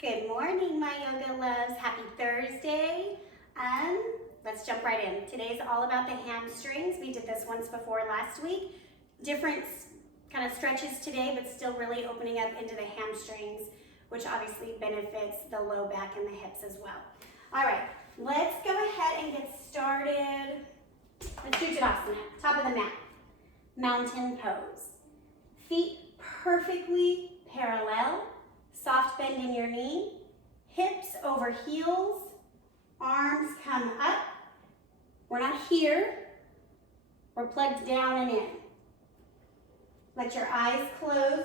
Good morning, my yoga loves. Happy Thursday. Let's jump right in. Today's all about the hamstrings. We did this once before last week. Different kind of stretches today, but still really opening up into the hamstrings, which obviously benefits the low back and the hips as well. All right, let's go ahead and get started. Let's do Tadasana, top of the mat. Mountain pose. Feet perfectly parallel. Soft bend in your knee, hips over heels, arms come up. We're not here, we're plugged down and in. Let your eyes close,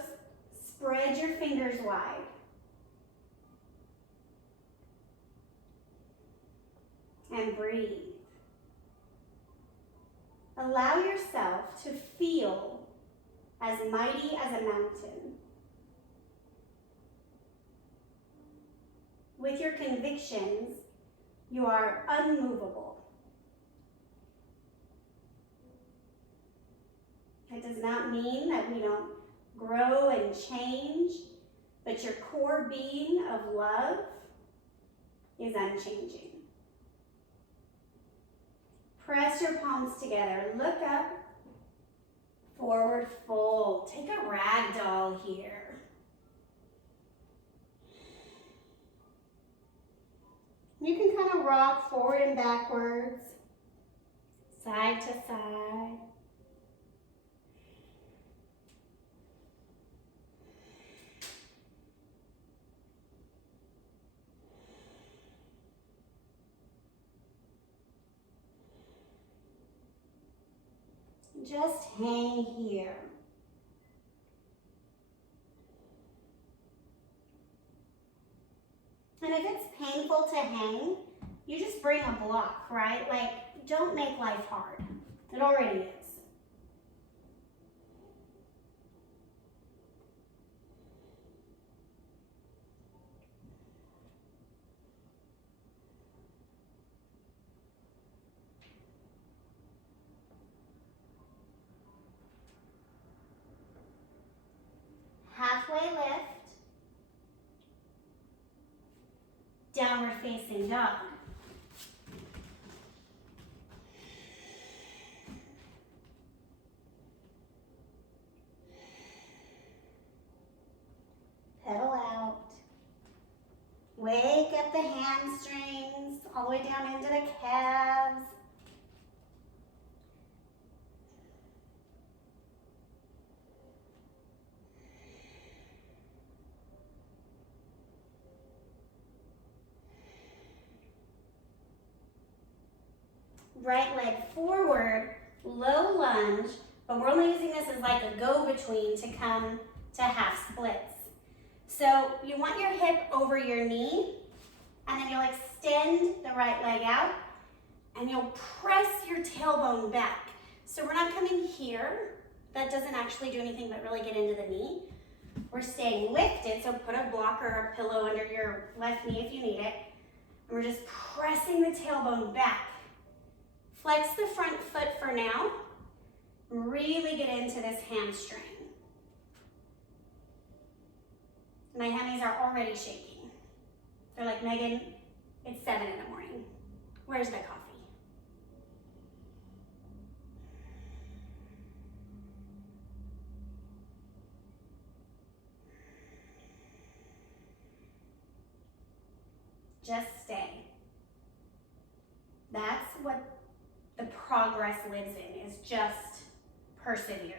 spread your fingers wide. And breathe. Allow yourself to feel as mighty as a mountain. With your convictions, you are unmovable. It does not mean that we don't grow and change, but your core being of love is unchanging. Press your palms together. Look up. Forward fold. Take a ragdoll here. You can kind of rock forward and backwards, side to side. Just hang here. And if it's painful to hang, you just bring a block, right? Like, don't make life hard. It already is. Halfway lift. Downward facing dog. Pedal out. Wake up the hamstrings all the way down into the calves. Right leg forward, low lunge, but we're only using this as like a go-between to come to half splits. So you want your hip over your knee, and then you'll extend the right leg out, and you'll press your tailbone back. So we're not coming here. That doesn't actually do anything but really get into the knee. We're staying lifted, so put a block or a pillow under your left knee if you need it. And we're just pressing the tailbone back. Flex the front foot for now. Really get into this hamstring. My hammies are already shaking. They're like, Megan, it's 7 in the morning. Where's the coffee? Just stay. That's what the progress lives in, is just persevering.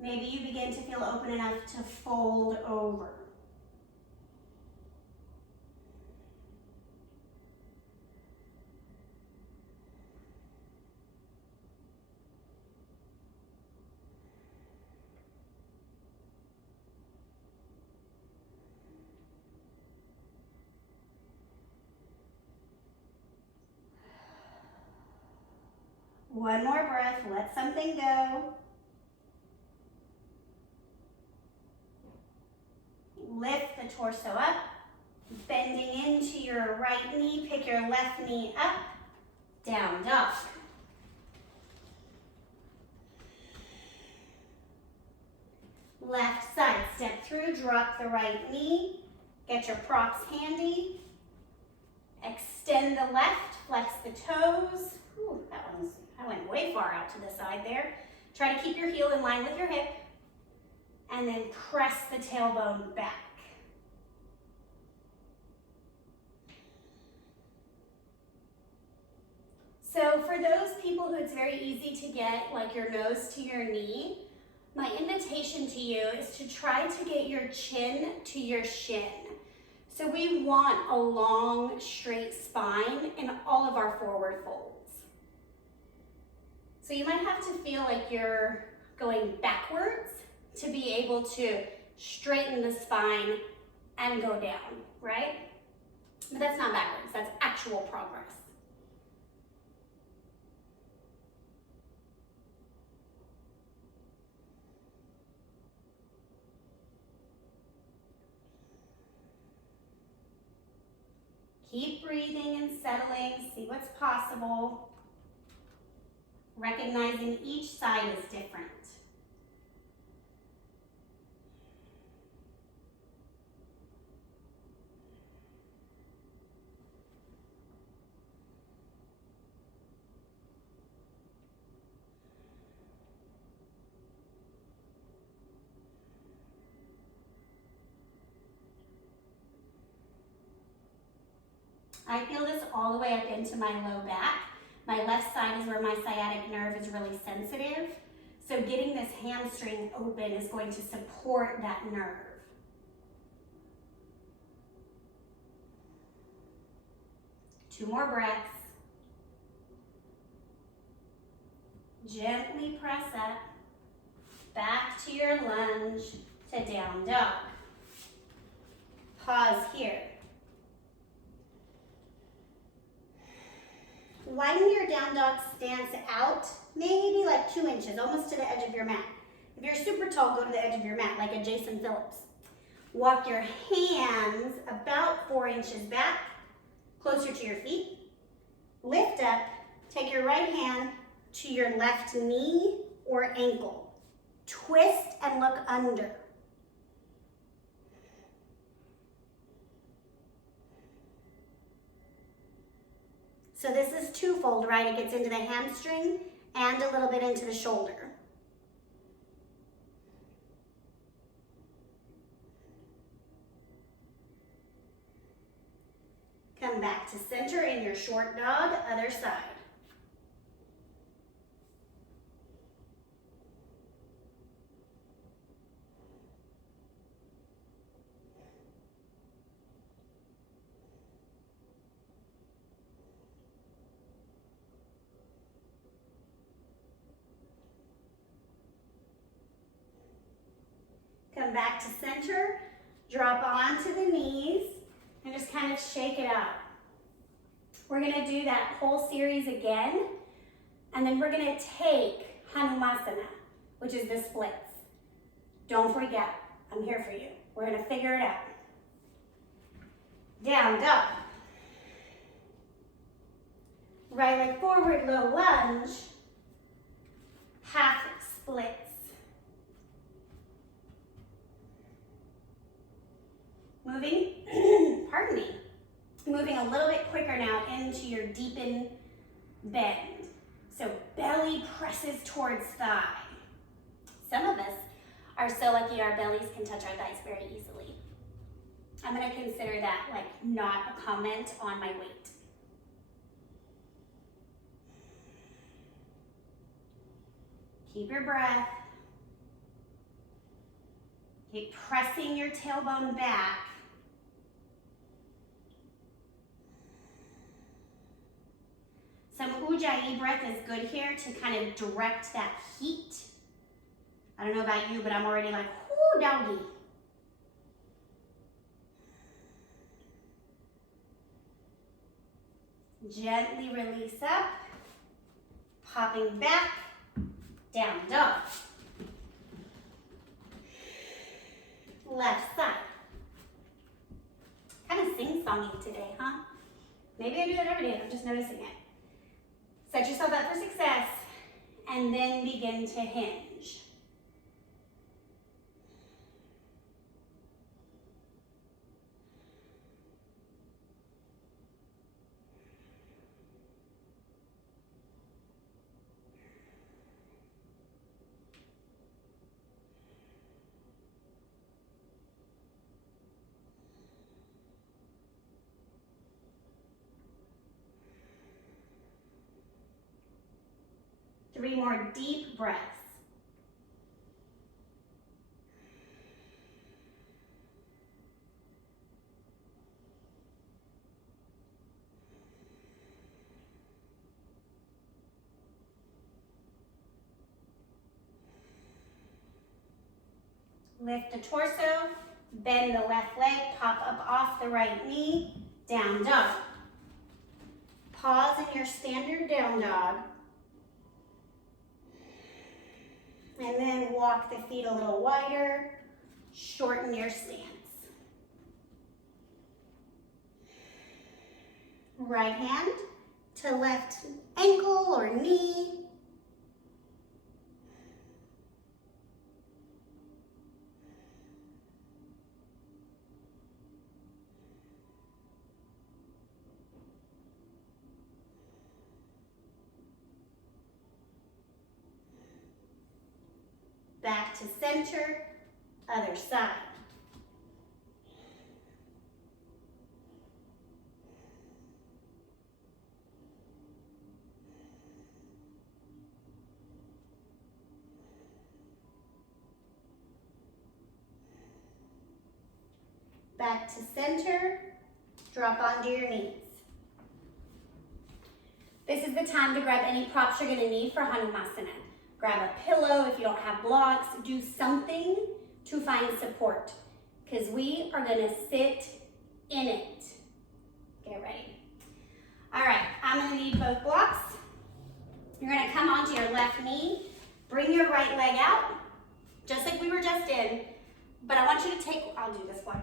Maybe you begin to feel open enough to fold over. One more breath, let something go. Lift the torso up, bending into your right knee, pick your left knee up, down dog. Left side, step through, drop the right knee. Get your props handy. Extend the left, flex the toes. Ooh, I went way far out to the side there. Try to keep your heel in line with your hip. And then press the tailbone back. So for those people who it's very easy to get like your nose to your knee, my invitation to you is to try to get your chin to your shin. So we want a long, straight spine in all of our forward folds. So you might have to feel like you're going backwards to be able to straighten the spine and go down, right? But that's not backwards, that's actual progress. Keep breathing and settling, see what's possible. Recognizing each side is different. I feel this all the way up into my low back. My left side is where my sciatic nerve is really sensitive. So getting this hamstring open is going to support that nerve. Two more breaths. Gently press up, back to your lunge to down dog. Pause here. Widen your down dog stance out, maybe like 2 inches, almost to the edge of your mat. If you're super tall, go to the edge of your mat, like a Jason Phillips. Walk your hands about 4 inches back, closer to your feet. Lift up, take your right hand to your left knee or ankle. Twist and look under. So this is twofold, right? It gets into the hamstring and a little bit into the shoulder. Come back to center in your short dog, other side. Come back to center, drop onto the knees, and just kind of shake it out. We're gonna do that whole series again, and then we're gonna take Hanumasana, which is the splits. Don't freak out, I'm here for you. We're gonna figure it out. Down dog. Right leg forward, low lunge, half splits. Moving, pardon me, moving a little bit quicker now into your deepen bend. So belly presses towards thigh. Some of us are so lucky our bellies can touch our thighs very easily. I'm gonna consider that like not a comment on my weight. Keep your breath. Keep pressing your tailbone back. Some Ujjayi breath is good here to kind of direct that heat. I don't know about you, but I'm already like, whoo, doggy. Gently release up, popping back, down dog. Left side. Kind of sing-songy today, huh? Maybe I do that every day, I'm just noticing it. Set yourself up for success, and then begin to hinge. 3 more deep breaths. Lift the torso, bend the left leg, pop up off the right knee, down dog. Pause in your standard down dog. And then walk the feet a little wider, shorten your stance. Right hand to left ankle or knee. Back to center, other side. Back to center, drop onto your knees. This is the time to grab any props you're gonna need for Hanumasana. Grab a pillow if you don't have blocks. Do something to find support because we are gonna sit in it. Get ready. All right, I'm gonna need both blocks. You're gonna come onto your left knee, bring your right leg out, just like we were just in, but I want you to take, I'll do this block.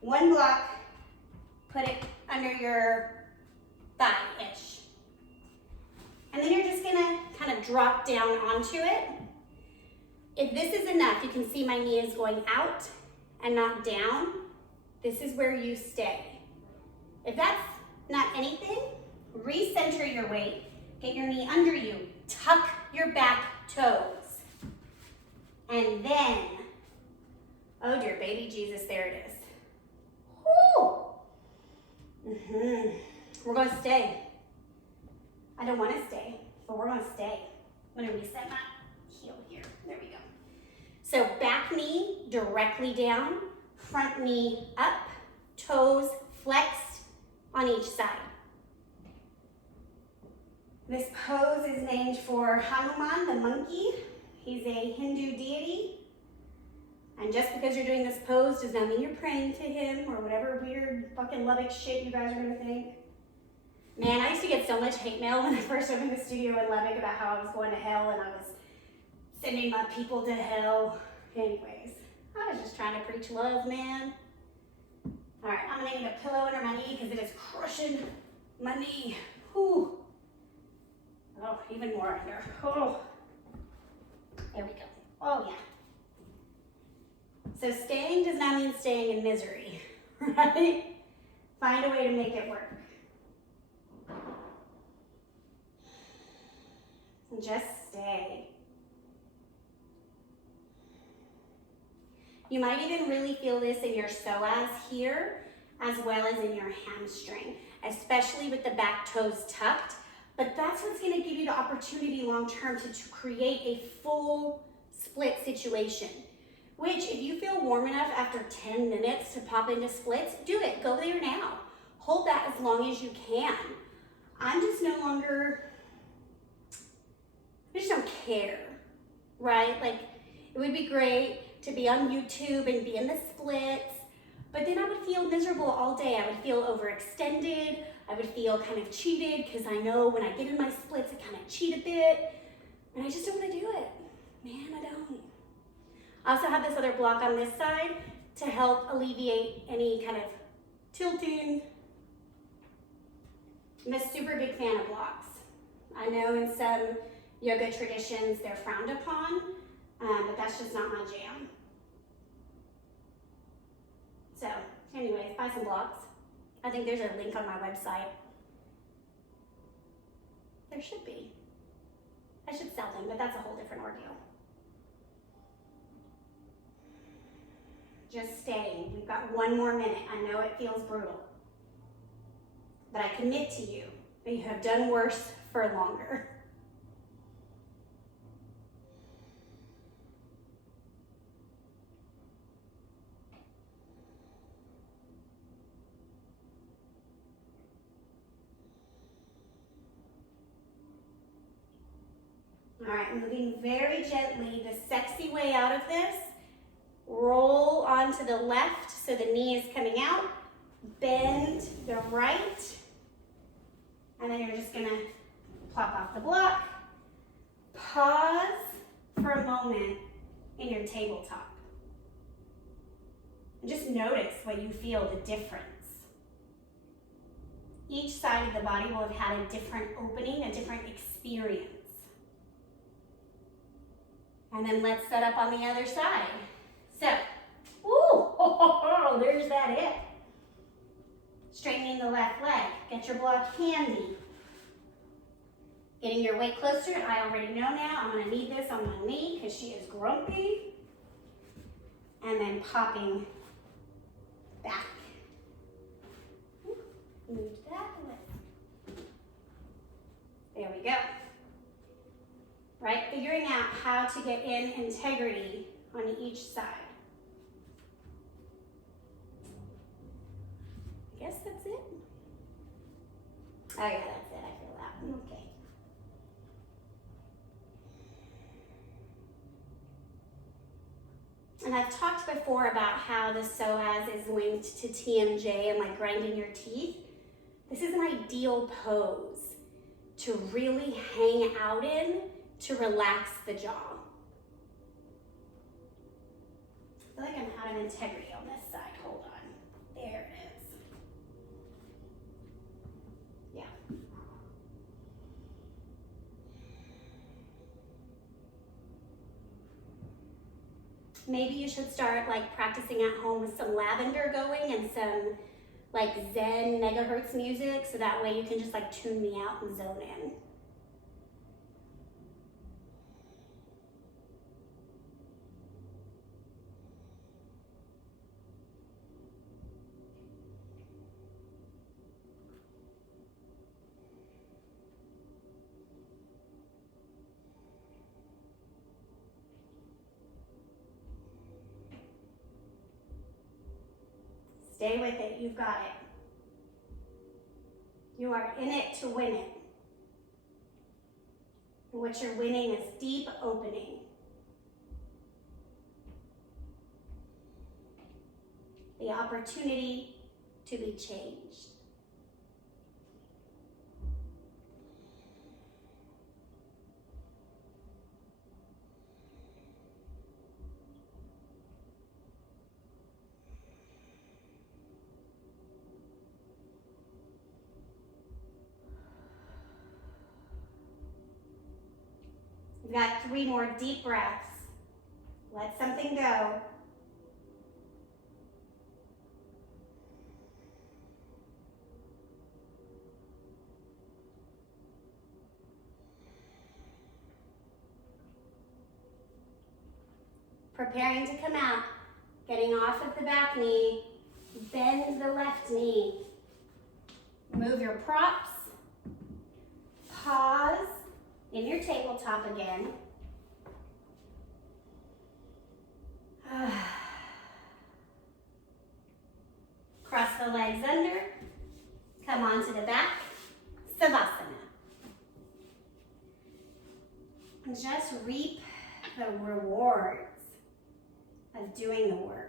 One block, put it under your thigh-ish. And then you're just gonna kind of drop down onto it. If this is enough, you can see my knee is going out and not down. This is where you stay. If that's not anything, recenter your weight, get your knee under you, tuck your back toes. And then, oh dear baby Jesus, there it is. Woo! We're gonna stay. I don't want to stay, but we're going to stay. I'm going to reset my heel here. There we go. So back knee directly down, front knee up, toes flexed on each side. This pose is named for Hanuman, the monkey. He's a Hindu deity. And just because you're doing this pose does not mean you're praying to him or whatever weird fucking Lubbock shit you guys are going to think. Man, I used to get so much hate mail when I first opened the studio in Lubbock about how I was going to hell and I was sending my people to hell. Anyways, I was just trying to preach love, man. All right, I'm gonna need a pillow under my knee because it is crushing my knee. Whew. Oh, even more under. Oh, there we go. Oh, yeah. So staying does not mean staying in misery, right? Find a way to make it work. Just stay. You might even really feel this in your psoas here, as well as in your hamstring, especially with the back toes tucked. But that's what's going to give you the opportunity long term to create a full split situation. Which, if you feel warm enough after 10 minutes to pop into splits, do it. Go there now. Hold that as long as you can. I'm just no longer, I just don't care, right? Like, it would be great to be on YouTube and be in the splits, but then I would feel miserable all day. I would feel overextended. I would feel kind of cheated because I know when I get in my splits, I kind of cheat a bit, and I just don't want to do it. Man, I don't. I also have this other block on this side to help alleviate any kind of tilting. I'm a super big fan of blocks. I know in some yoga traditions they're frowned upon, but that's just not my jam. So anyways, buy some blocks. I think there's a link on my website. There should be. I should sell them, but that's a whole different ordeal. Just staying. We've got one more minute. I know it feels brutal, but I commit to you that you have done worse for longer. All right, moving very gently, the sexy way out of this. Roll onto the left so the knee is coming out. Bend the right. And then you're just gonna plop off the block. Pause for a moment in your tabletop. And just notice what you feel, the difference. Each side of the body will have had a different opening, a different experience. And then let's set up on the other side. So, ooh, there's that hip. Straightening the left leg. Get your block handy. Getting your weight closer. I already know now I'm going to need this on my knee because she is grumpy. And then popping back. Move that way. There we go. Right? Figuring out how to get in integrity on each side. I guess that's it. Oh yeah, that's it. I feel that. Okay. And I've talked before about how the psoas is linked to TMJ and like grinding your teeth. This is an ideal pose to really hang out in, to relax the jaw. I feel like I'm out of integrity on this side. Hold on. There it is. Yeah. Maybe you should start like practicing at home with some lavender going and some like Zen megahertz music, so that way you can just like tune me out and zone in. Stay with it, you've got it. You are in it to win it. And what you're winning is deep opening. The opportunity to be changed. We've got 3 more deep breaths. Let something go. Preparing to come out. Getting off of the back knee. Bend the left knee. Move your props. Pause in your tabletop again. Cross the legs under. Come onto the back. Savasana. And just reap the rewards of doing the work.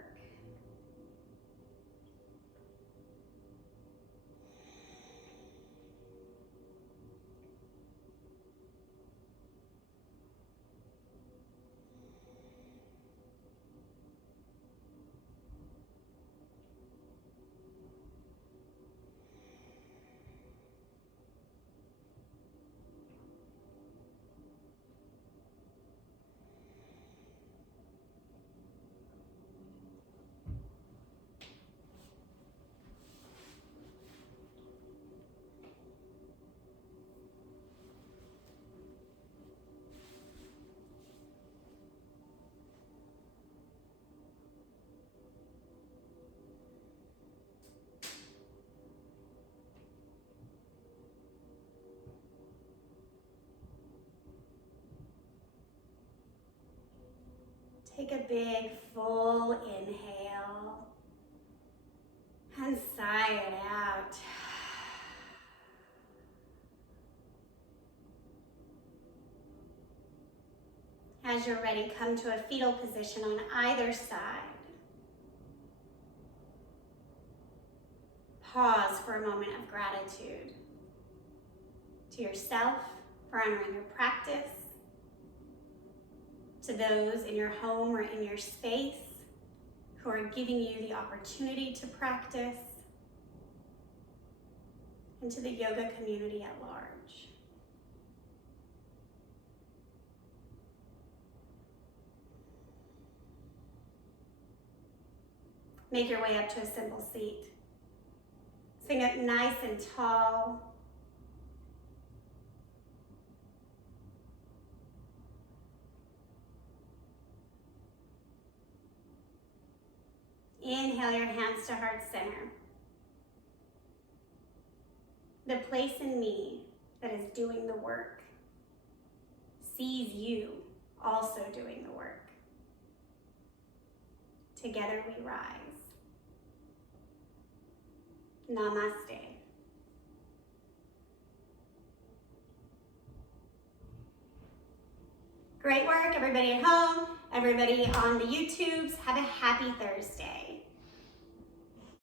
Take a big full inhale and sigh it out. As you're ready, come to a fetal position on either side. Pause for a moment of gratitude to yourself for honoring your practice, to those in your home or in your space who are giving you the opportunity to practice, and to the yoga community at large. Make your way up to a simple seat. Sitting up nice and tall. Inhale your hands to heart center. The place in me that is doing the work sees you also doing the work. Together we rise. Namaste. Great work, everybody at home, everybody on the YouTubes. Have a happy Thursday.